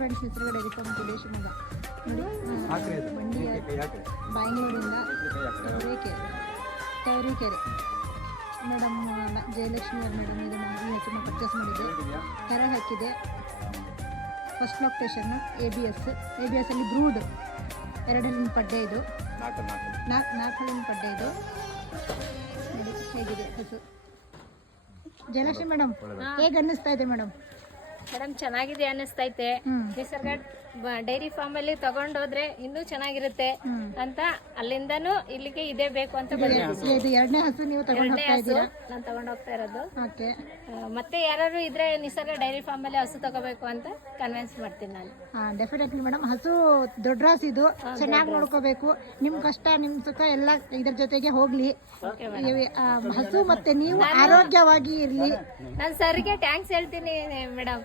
Friends ನಿಸರ್ಗ dairy farm ಕುಡೇಶ್ ಮಗ ನೋಡಿ ಮಂಡಿ ಬ್ಯಾಂಗ್ಳೂರಿಂದ ತವರೀಕೆರೆ ಮೇಡಮ್ ಜಯಲಕ್ಷ್ಮಿ ಅವ್ರ ಮೇಡಮ್ ಇದನ್ನು ಈ ಹಸುನ ಪರ್ಚೇಸ್ ಮಾಡಿದ್ದೆ. ಕರ ಹಾಕಿದೆ. ಫಸ್ಟ್ ಲೊಕೇಶನ್ನು ABS ಅಲ್ಲಿ ಬ್ರೂಡ್ 2 ಹಲ್ಲಿನ ಪಡ್ಡೆ ಇದು, 4 ಹಲ್ಲಿನ ಪಡ್ಡೆ ಇದು. ನೋಡಿ ಹೇಗಿದೆ ಹಸು. ಜಯಲಕ್ಷ್ಮಿ ಮೇಡಮ್ ಹೇಗೆ ಅನ್ನಿಸ್ತಾ ಇದೆ ಮೇಡಮ್? ಮೇಡಮ್ ಚೆನ್ನಾಗಿದೆ ಅನ್ನಿಸ್ತೈತೆ. ನಿಸರ್ಗ ಡೈರಿ ಫಾರ್ಮ್ ಅಲ್ಲಿ ತಗೊಂಡೋದ್ರೆ ಇನ್ನೂ ಚೆನ್ನಾಗಿರುತ್ತೆ ಅಂತ ಅಲ್ಲಿಂದನೂ ಇಲ್ಲಿಗೆ ಇದೇ ಬೇಕು ಅಂತ ಇದು ಎರಡನೇ ಹಸು ನೀವು ತಗೊಂಡು ಹೋಗ್ತಾ ಇದ್ದೀರಾ? ನಾನು ತಗೊಂಡು ಹೋಗ್ತಾ ಇರೋದು. ಓಕೆ. ಮತ್ತೆ ಯಾರು ಇದ್ರೆ ನಿಸರ್ಗ ಡೈರಿ ಫಾರ್ಮ್ ಅಲ್ಲಿ ಹಸು ತಗೋಬೇಕು ಅಂತ ಕನ್ವಿನ್ಸ್ ಮಾಡ್ತೀನಿ ನಾನು. Definitely madam. ಹಸು ದೊಡ್ಡ ರಾಸು ಇದು, ಚೆನ್ನಾಗಿ ನೋಡ್ಕೋಬೇಕು. ನಿಮ್ಮ ಕಷ್ಟ ನಿಮ್ಮ ಸುಖ ಎಲ್ಲ ಇದ್ರ ಜೊತೆಗೆ ಹೋಗ್ಲಿ. ಹಸು ಮತ್ತೆ ನೀವು ಆರೋಗ್ಯವಾಗಿ ಇರ್ಲಿ. ನಾನು ಸರ್ಗೆ ಥ್ಯಾಂಕ್ಸ್ ಹೇಳ್ತೀನಿ ಮೇಡಮ್.